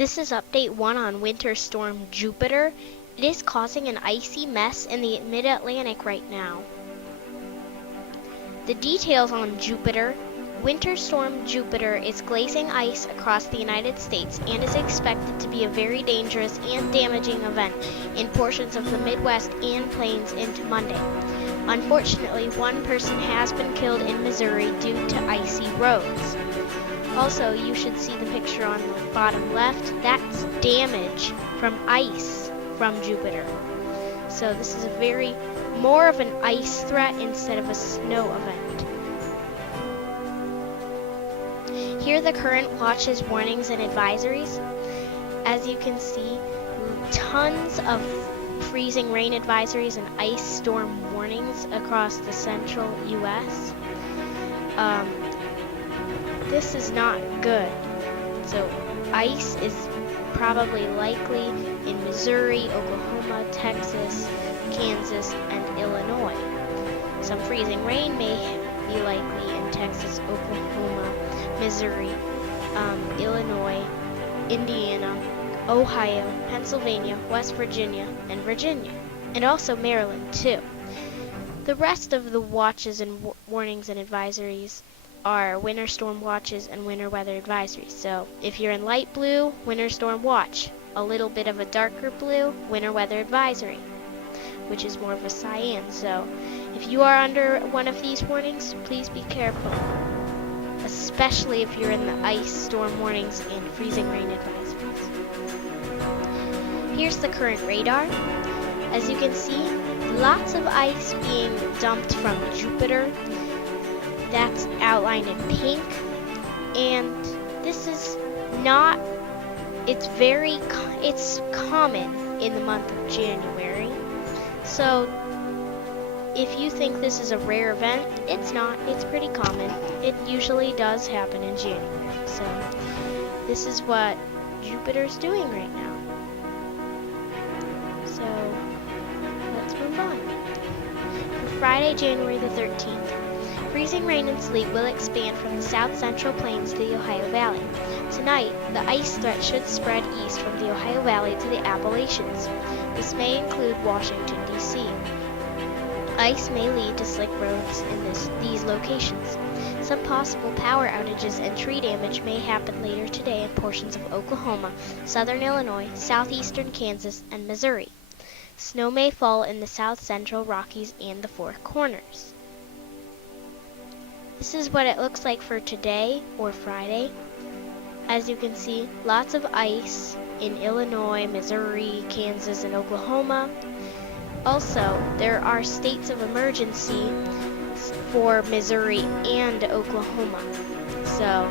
This is update 1 on Winter Storm Jupiter. It is causing an icy mess in the mid-Atlantic right now. The details on Jupiter. Winter Storm Jupiter is glazing ice across the United States and is expected to be a very dangerous and damaging event in portions of the Midwest and Plains into Monday. Unfortunately, one person has been killed in Missouri due to icy roads. Also, you should see the picture on the bottom left. That's damage from ice from Jupiter. So this is more of an ice threat instead of a snow event. Here are the current watches, warnings, and advisories. As you can see, tons of freezing rain advisories and ice storm warnings across the central U.S. This is not good. So ice is probably likely in Missouri, Oklahoma, Texas, Kansas, and Illinois. Some freezing rain may be likely in Texas, Oklahoma, Missouri, Illinois, Indiana, Ohio, Pennsylvania, West Virginia, and also Maryland too. The rest of the watches and warnings and advisories are winter storm watches and winter weather advisories. So if you're in light blue, winter storm watch. A little bit of a darker blue, winter weather advisory, which is more of a cyan. So if you are under one of these warnings, please be careful, especially if you're in the ice storm warnings and freezing rain advisories. Here's the current radar. As you can see, lots of ice being dumped from Jupiter. That's outlined in pink, and this is not, it's common in the month of January. So if you think this is a rare event, it's not, it's pretty common. It usually does happen in January. So this is what Jupiter's doing right now. So let's move on. For Friday, January the 13th, freezing rain and sleet will expand from the south central plains to the Ohio Valley. Tonight, the ice threat should spread east from the Ohio Valley to the Appalachians. This may include Washington, D.C. Ice may lead to slick roads in these locations. Some possible power outages and tree damage may happen later today in portions of Oklahoma, southern Illinois, southeastern Kansas, and Missouri. Snow may fall in the south central Rockies and the Four Corners. This is what it looks like for today or Friday. As you can see, lots of ice in Illinois, Missouri, Kansas, and Oklahoma. Also, there are states of emergency for Missouri and Oklahoma. So,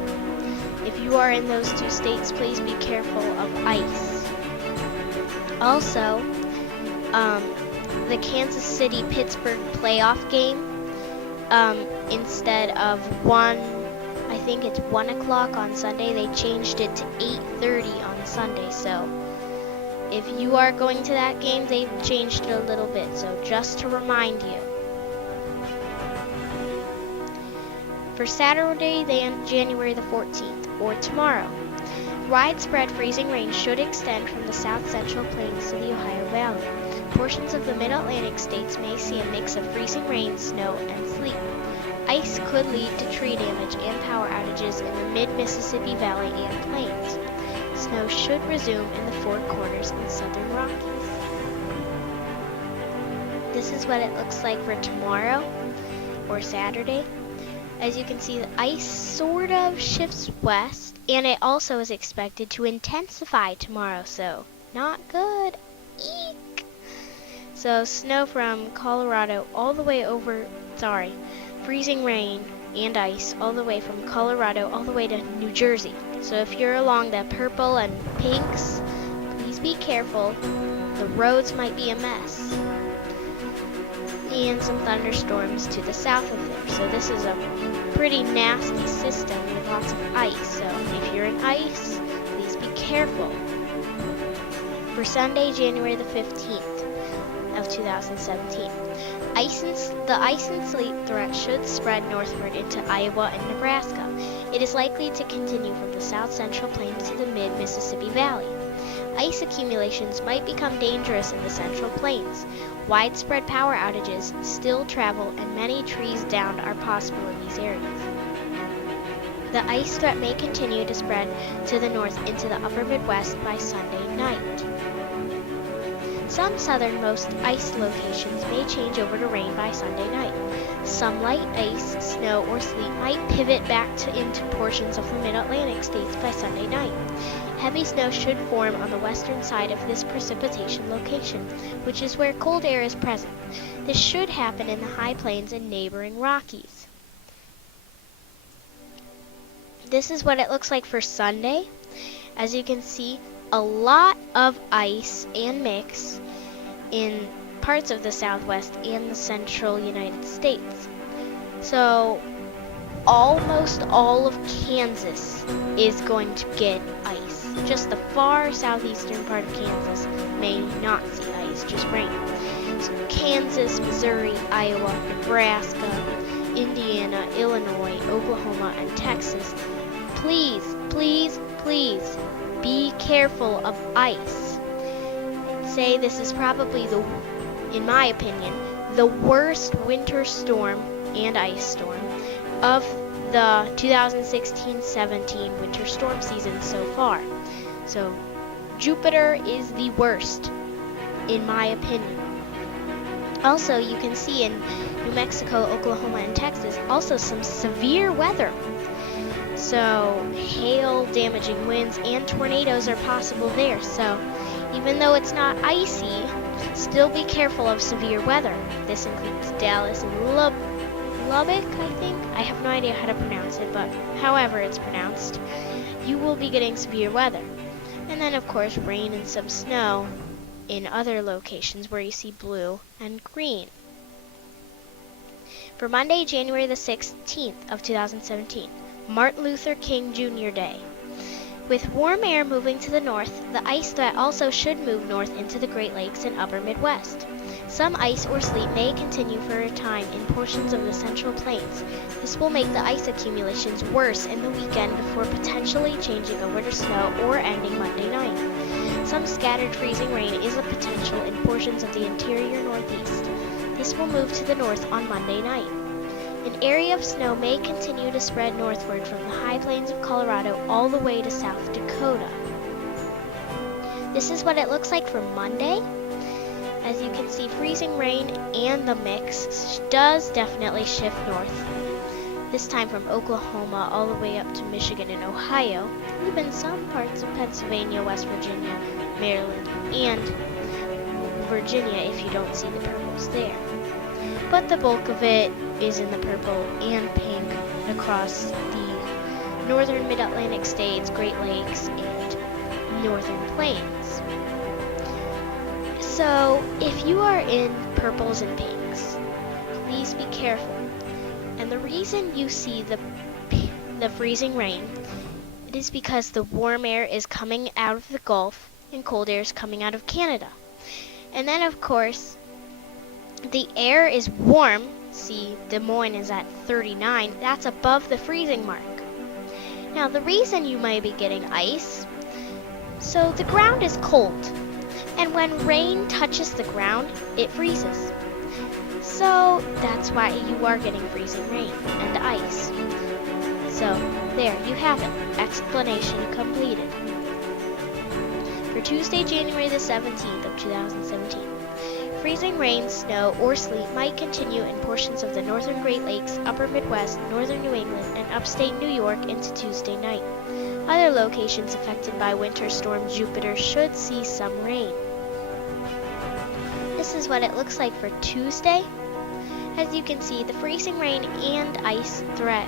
if you are in those two states, please be careful of ice. Also, the Kansas City-Pittsburgh playoff game, instead of 1 o'clock on Sunday, they changed it to 8:30 on Sunday. So if you are going to that game, they've changed it a little bit. So just to remind you. For Saturday, then January the 14th, or tomorrow, widespread freezing rain should extend from the south central plains to the Ohio Valley. Portions of the mid-Atlantic states may see a mix of freezing rain, snow, and sleet. Ice could lead to tree damage and power outages in the mid-Mississippi Valley and Plains. Snow should resume in the Four Corners and southern Rockies. This is what it looks like for tomorrow or Saturday. As you can see, the ice sort of shifts west, and it also is expected to intensify tomorrow, so not good. Eek! So snow from Colorado all the way freezing rain and ice all the way from Colorado all the way to New Jersey. So if you're along the purple and pinks, please be careful. The roads might be a mess. And some thunderstorms to the south of there. So this is a pretty nasty system with lots of ice. So if you're in ice, please be careful. For Sunday, January the 15th of 2017, the ice and sleet threat should spread northward into Iowa and Nebraska. It is likely to continue from the south central plains to the mid-Mississippi Valley. Ice accumulations might become dangerous in the central plains. Widespread power outages, still travel, and many trees downed are possible in these areas. The ice threat may continue to spread to the north into the upper Midwest by Sunday night. Some southernmost ice locations may change over to rain by Sunday night. Some light ice, snow, or sleet might pivot back into portions of the mid-Atlantic states by Sunday night. Heavy snow should form on the western side of this precipitation location, which is where cold air is present. This should happen in the high plains and neighboring Rockies. This is what it looks like for Sunday. As you can see, a lot of ice and mix in parts of the Southwest and the central United States. So almost all of Kansas is going to get ice. Just the far southeastern part of Kansas may not see ice, just rain. So Kansas, Missouri, Iowa, Nebraska, Indiana, Illinois, Oklahoma, and Texas, please, please, please be careful of ice. Say this is probably in my opinion, the worst winter storm and ice storm of the 2016-17 winter storm season so far. So Jupiter is the worst, in my opinion. Also, you can see in New Mexico, Oklahoma, and Texas also some severe weather. So hail, damaging winds, and tornadoes are possible there. So even though it's not icy, still be careful of severe weather. This includes Dallas and Lubbock, I think. I have no idea how to pronounce it, but however it's pronounced, you will be getting severe weather. And then, of course, rain and some snow in other locations where you see blue and green. For Monday, January the 16th of 2017, Martin Luther King Jr. Day. With warm air moving to the north, the ice threat also should move north into the Great Lakes and upper Midwest. Some ice or sleet may continue for a time in portions of the central plains. This will make the ice accumulations worse in the weekend before potentially changing over to snow or ending Monday night. Some scattered freezing rain is a potential in portions of the interior northeast. This will move to the north on Monday night. An area of snow may continue to spread northward from the high plains of Colorado all the way to South Dakota. This is what it looks like for Monday. As you can see, freezing rain and the mix does definitely shift north. This time from Oklahoma all the way up to Michigan and Ohio, even some parts of Pennsylvania, West Virginia, Maryland, and Virginia if you don't see the purples there. But the bulk of it is in the purple and pink across the northern mid-Atlantic states, Great Lakes, and northern plains. So if you are in purples and pinks, please be careful. And the reason you see the freezing rain, it is because the warm air is coming out of the Gulf and cold air is coming out of Canada. And then, of course, the air is warm. See, Des Moines is at 39. That's above the freezing mark. Now, the reason you might be getting ice, so the ground is cold. And when rain touches the ground, it freezes. So that's why you are getting freezing rain and ice. So there you have it. Explanation completed. For Tuesday, January the 17th of 2017. Freezing rain, snow, or sleet might continue in portions of the northern Great Lakes, upper Midwest, northern New England, and upstate New York into Tuesday night. Other locations affected by Winter Storm Jupiter should see some rain. This is what it looks like for Tuesday. As you can see, the freezing rain and ice threat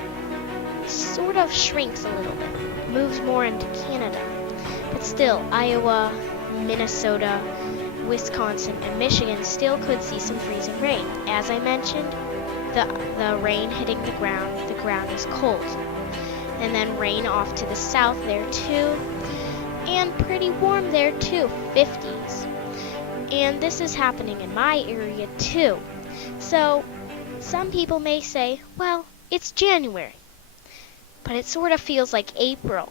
sort of shrinks a little bit, moves more into Canada. But still, Iowa, Minnesota, Wisconsin, and Michigan still could see some freezing rain. As I mentioned, the rain hitting the ground is cold. And then rain off to the south there too, and pretty warm there too, 50s. And this is happening in my area too. So some people may say, well, it's January. but it sort of feels like April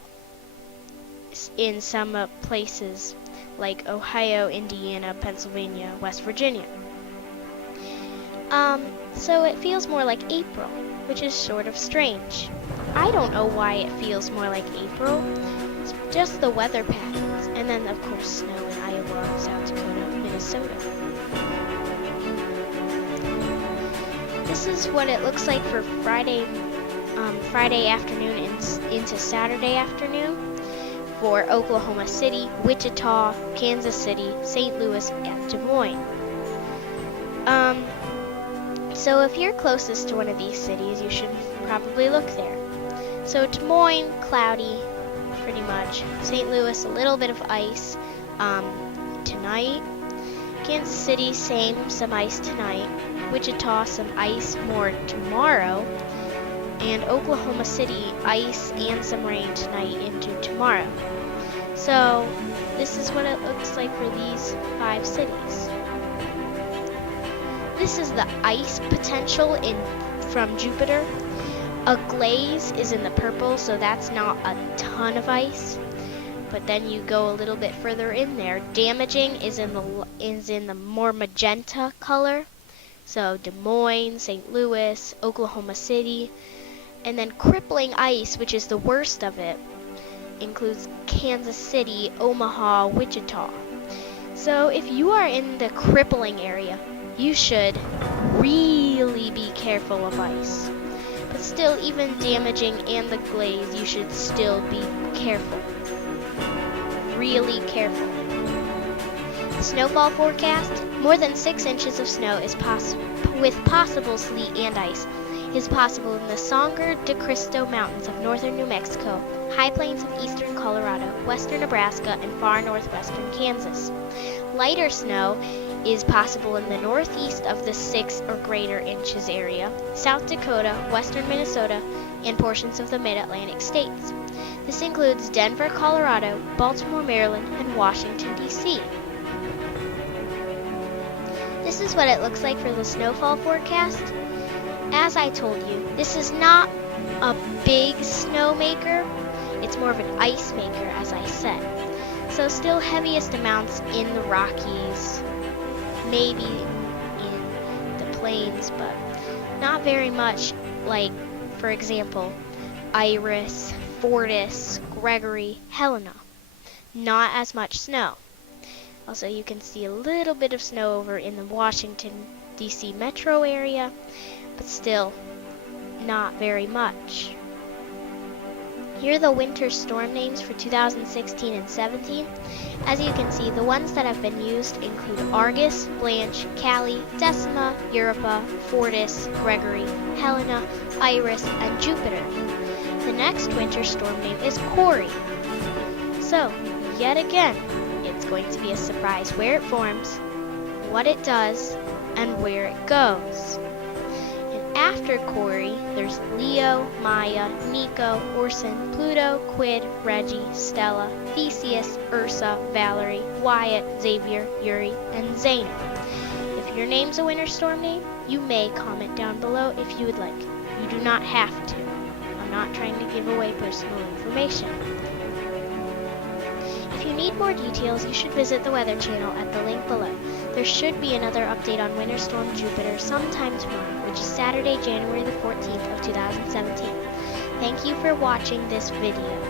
in some places like Ohio, Indiana, Pennsylvania, West Virginia. So it feels more like April, which is sort of strange. I don't know why it feels more like April. It's just the weather patterns, and then of course snow in Iowa, South Dakota, Minnesota. This is what it looks like for Friday afternoon into Saturday afternoon for Oklahoma City, Wichita, Kansas City, St. Louis, and Des Moines. So if you're closest to one of these cities, you should probably look there. So Des Moines, cloudy, pretty much. St. Louis, a little bit of ice tonight. Kansas City, same, some ice tonight. Wichita, some ice more tomorrow. And Oklahoma City, ice and some rain tonight into tomorrow. So this is what it looks like for these 5 cities. This is the ice potential from Jupiter. A glaze is in the purple, so that's not a ton of ice. But then you go a little bit further in there. Damaging is in the more magenta color. So Des Moines, St. Louis, Oklahoma City. And then crippling ice, which is the worst of it, includes Kansas City, Omaha, Wichita. So if you are in the crippling area, you should really be careful of ice. But still, even damaging and the glaze, you should still be careful. Really careful. The snowfall forecast: more than 6 inches of snow is with possible sleet and ice is possible in the Sangre de Cristo Mountains of northern New Mexico, high plains of eastern Colorado, western Nebraska, and far northwestern Kansas. Lighter snow is possible in the northeast of the 6 or greater inches area, South Dakota, western Minnesota, and portions of the mid-Atlantic states. This includes Denver, Colorado, Baltimore, Maryland, and Washington, D.C. This is what it looks like for the snowfall forecast. As I told you, this is not a big snowmaker. It's more of an ice maker, as I said. So still heaviest amounts in the Rockies, maybe in the plains, but not very much like, for example, Iris, Fortis, Gregory, Helena. Not as much snow. Also, you can see a little bit of snow over in the Washington, D.C. metro area, but still not very much. Here are the winter storm names for 2016 and 17. As you can see, the ones that have been used include Argus, Blanche, Callie, Decima, Europa, Fortis, Gregory, Helena, Iris, and Jupiter. The next winter storm name is Corey. So, yet again, it's going to be a surprise where it forms, what it does, and where it goes. After Corey, there's Leo, Maya, Nico, Orson, Pluto, Quid, Reggie, Stella, Theseus, Ursa, Valerie, Wyatt, Xavier, Yuri, and Zane. If your name's a winter storm name, you may comment down below if you would like. You do not have to. I'm not trying to give away personal information. If you need more details, you should visit the Weather Channel at the link below. There should be another update on Winter Storm Jupiter sometime tomorrow, which is Saturday, January the 14th of 2017. Thank you for watching this video.